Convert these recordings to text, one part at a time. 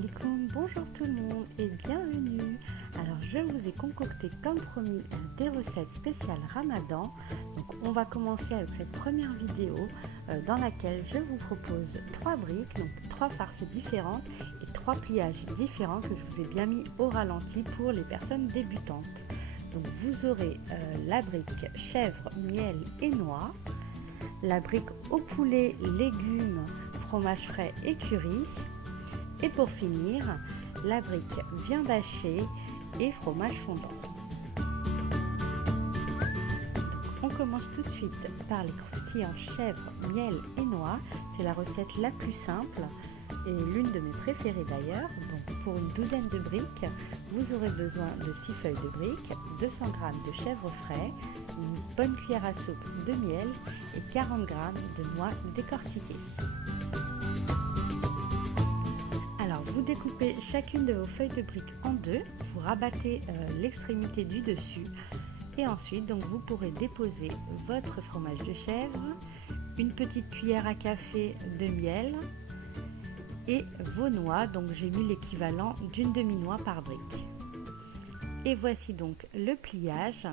alaikum, bonjour tout le monde et bienvenue. Alors je vous ai concocté comme promis des recettes spéciales Ramadan. Donc on va commencer avec cette première vidéo dans laquelle je vous propose 3 briques, donc 3 farces différentes et 3 pliages différents que je vous ai bien mis au ralenti pour les personnes débutantes. Donc vous aurez la brique chèvre, miel et noix, la brique au poulet, légumes, fromage frais et curry. Et pour finir, la brique viande hachée et fromage fondant. Donc, on commence tout de suite par les croustillants chèvre, miel et noix. C'est la recette la plus simple et l'une de mes préférées d'ailleurs. Donc pour une douzaine de briques, vous aurez besoin de 6 feuilles de briques, 200 g de chèvre frais, une bonne cuillère à soupe de miel et 40 g de noix décortiquées. Vous découpez chacune de vos feuilles de briques en deux, vous rabattez l'extrémité du dessus et ensuite donc, vous pourrez déposer votre fromage de chèvre, une petite cuillère à café de miel et vos noix, donc j'ai mis l'équivalent d'une demi-noix par brique. Et voici donc le pliage.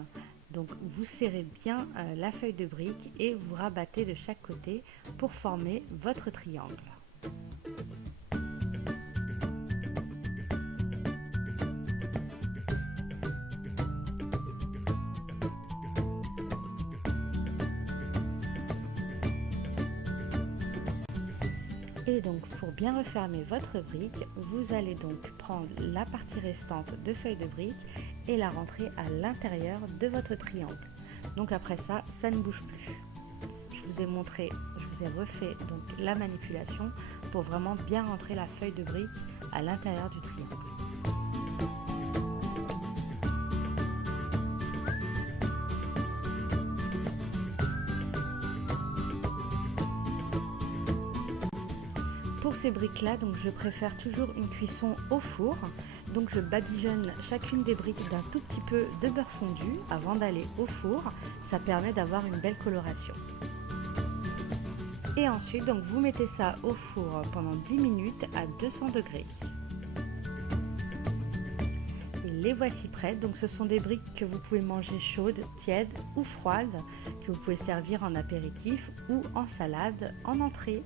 Donc vous serrez bien la feuille de brique et vous rabattez de chaque côté pour former votre triangle. Et donc pour bien refermer votre brique, vous allez donc prendre la partie restante de feuille de brique et la rentrer à l'intérieur de votre triangle. Donc après ça, ça ne bouge plus. Je vous ai refait donc la manipulation pour vraiment bien rentrer la feuille de brique à l'intérieur du triangle. Pour ces briques là, donc je préfère toujours une cuisson au four. Donc je badigeonne chacune des briques d'un tout petit peu de beurre fondu avant d'aller au four. Ça permet d'avoir une belle coloration. Et ensuite donc vous mettez ça au four pendant 10 minutes à 200 degrés. Et les voici prêtes. Donc ce sont des briques que vous pouvez manger chaudes, tièdes ou froides, que vous pouvez servir en apéritif ou en salade, en entrée.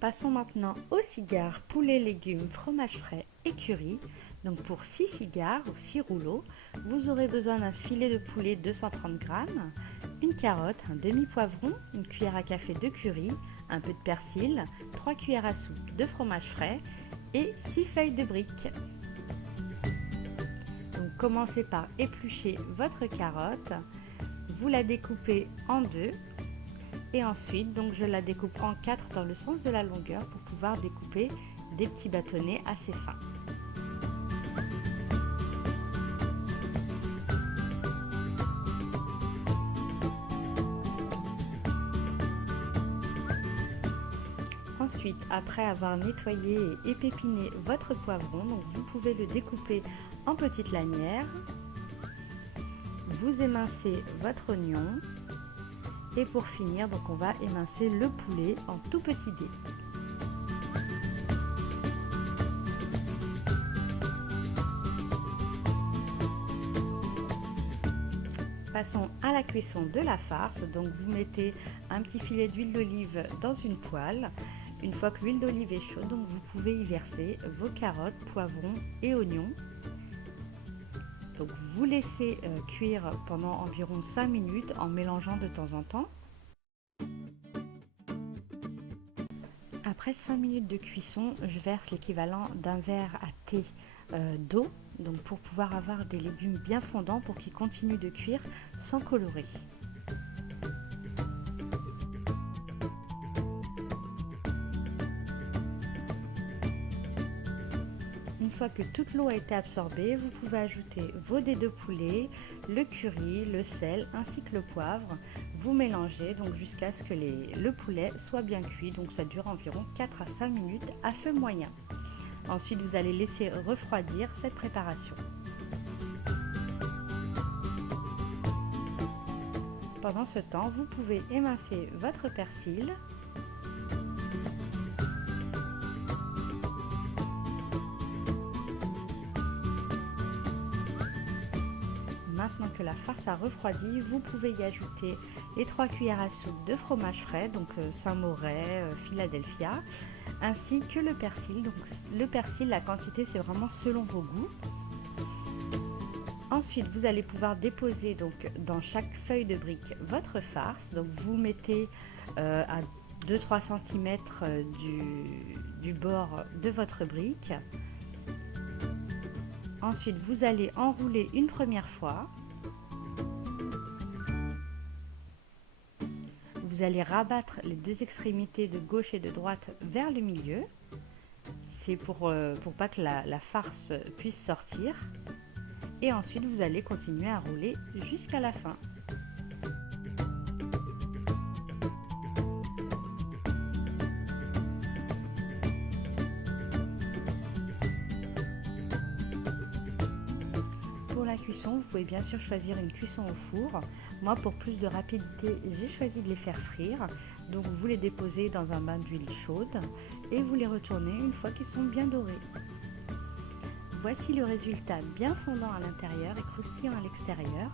Passons maintenant aux cigares, poulet, légumes, fromage frais et curry. Donc pour 6 cigares ou 6 rouleaux, vous aurez besoin d'un filet de poulet 230 g, une carotte, un demi-poivron, une cuillère à café de curry, un peu de persil, 3 cuillères à soupe de fromage frais et 6 feuilles de briques. Donc commencez par éplucher votre carotte, vous la découpez en deux. Et ensuite, donc, je la découpe en 4 dans le sens de la longueur pour pouvoir découper des petits bâtonnets assez fins. Ensuite, après avoir nettoyé et épépiné votre poivron, donc vous pouvez le découper en petites lanières. Vous émincez votre oignon. Et pour finir, donc on va émincer le poulet en tout petits dés. Passons à la cuisson de la farce. Donc vous mettez un petit filet d'huile d'olive dans une poêle. Une fois que l'huile d'olive est chaude, donc vous pouvez y verser vos carottes, poivrons et oignons. Donc vous laissez cuire pendant environ 5 minutes en mélangeant de temps en temps. Après 5 minutes de cuisson, je verse l'équivalent d'un verre à thé d'eau, donc pour pouvoir avoir des légumes bien fondants pour qu'ils continuent de cuire sans colorer. Une fois que toute l'eau a été absorbée, vous pouvez ajouter vos dés de poulet, le curry, le sel ainsi que le poivre. Vous mélangez donc jusqu'à ce que le poulet soit bien cuit, donc ça dure environ 4 à 5 minutes à feu moyen. Ensuite, vous allez laisser refroidir cette préparation. Pendant ce temps, vous pouvez émincer votre persil. Maintenant que la farce a refroidi, vous pouvez y ajouter les 3 cuillères à soupe de fromage frais, donc Saint-Moret, Philadelphia, ainsi que le persil. Donc le persil, la quantité, c'est vraiment selon vos goûts. Ensuite, vous allez pouvoir déposer donc dans chaque feuille de brique votre farce. Donc vous mettez à 2-3 cm du bord de votre brique. Ensuite, vous allez enrouler une première fois. Vous allez rabattre les 2 extrémités de gauche et de droite vers le milieu. C'est pour pas que la farce puisse sortir. Et ensuite, vous allez continuer à rouler jusqu'à la fin. Pour la cuisson, vous pouvez bien sûr choisir une cuisson au four. Moi, pour plus de rapidité, j'ai choisi de les faire frire. Donc, vous les déposez dans un bain d'huile chaude et vous les retournez une fois qu'ils sont bien dorés. Voici le résultat bien fondant à l'intérieur et croustillant à l'extérieur.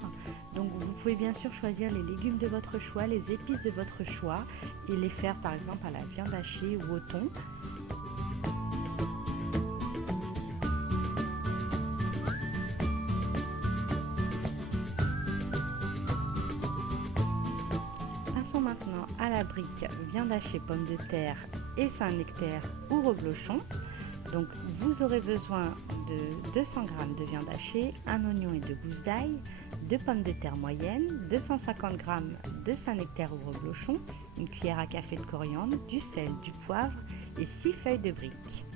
Donc vous pouvez bien sûr choisir les légumes de votre choix, les épices de votre choix et les faire par exemple à la viande hachée ou au thon. Passons maintenant à la brique viande hachée, pommes de terre et Saint-Nectaire ou reblochon. Donc vous aurez besoin de 200 g de viande hachée, un oignon et 2 gousses d'ail, 2 pommes de terre moyennes, 250 g de Saint-Nectaire ou reblochon, une cuillère à café de coriandre, du sel, du poivre et 6 feuilles de brique.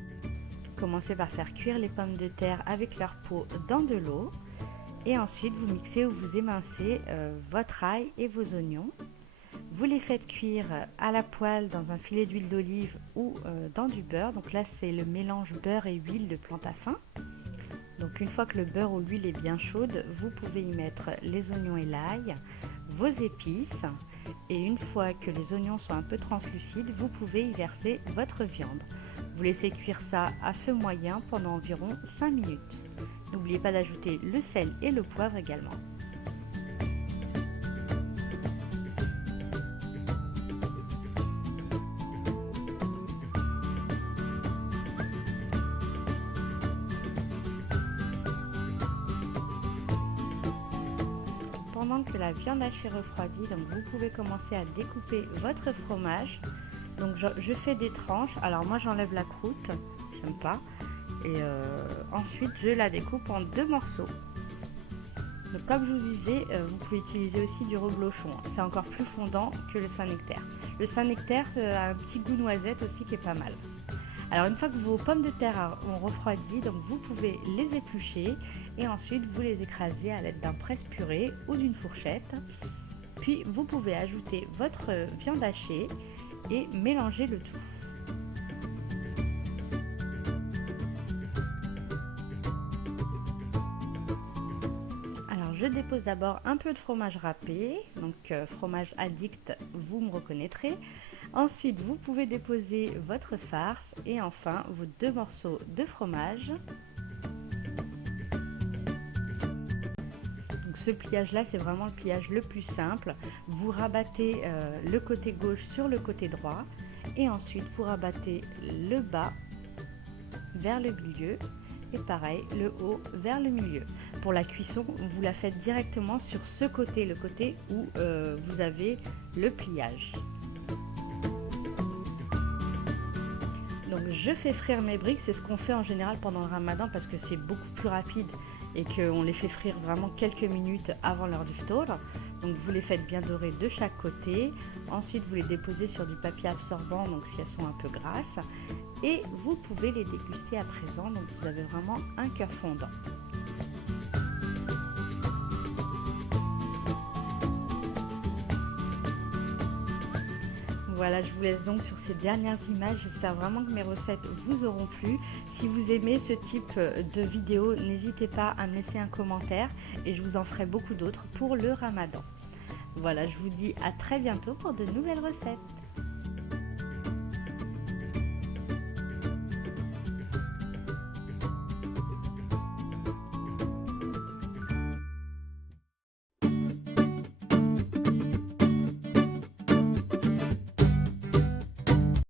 Commencez par faire cuire les pommes de terre avec leur peau dans de l'eau et ensuite vous mixez ou vous émincez votre ail et vos oignons. Vous les faites cuire à la poêle dans un filet d'huile d'olive ou dans du beurre. Donc là, c'est le mélange beurre et huile de plante à fin. Donc une fois que le beurre ou l'huile est bien chaude, vous pouvez y mettre les oignons et l'ail, vos épices. Et une fois que les oignons sont un peu translucides, vous pouvez y verser votre viande. Vous laissez cuire ça à feu moyen pendant environ 5 minutes. N'oubliez pas d'ajouter le sel et le poivre également. Pendant que la viande hachée refroidit, donc vous pouvez commencer à découper votre fromage. Donc je fais des tranches. Alors moi j'enlève la croûte, j'aime pas. Et ensuite je la découpe en 2 morceaux. Donc comme je vous disais, vous pouvez utiliser aussi du reblochon. C'est encore plus fondant que le Saint-Nectaire. Le Saint-Nectaire a un petit goût noisette aussi qui est pas mal. Alors une fois que vos pommes de terre ont refroidi, donc vous pouvez les éplucher et ensuite vous les écrasez à l'aide d'un presse-purée ou d'une fourchette. Puis vous pouvez ajouter votre viande hachée et mélanger le tout. Alors je dépose d'abord un peu de fromage râpé, donc fromage addict, vous me reconnaîtrez. Ensuite, vous pouvez déposer votre farce et enfin vos 2 morceaux de fromage. Donc, ce pliage-là, c'est vraiment le pliage le plus simple. Vous rabattez le côté gauche sur le côté droit et ensuite vous rabattez le bas vers le milieu et pareil, le haut vers le milieu. Pour la cuisson, vous la faites directement sur ce côté, le côté où vous avez le pliage. Donc je fais frire mes briques, c'est ce qu'on fait en général pendant le ramadan parce que c'est beaucoup plus rapide et qu'on les fait frire vraiment quelques minutes avant l'heure du ftour. Donc vous les faites bien dorer de chaque côté, ensuite vous les déposez sur du papier absorbant donc si elles sont un peu grasses et vous pouvez les déguster à présent, donc vous avez vraiment un cœur fondant. Voilà, je vous laisse donc sur ces dernières images. J'espère vraiment que mes recettes vous auront plu. Si vous aimez ce type de vidéo, n'hésitez pas à me laisser un commentaire et je vous en ferai beaucoup d'autres pour le ramadan. Voilà, je vous dis à très bientôt pour de nouvelles recettes.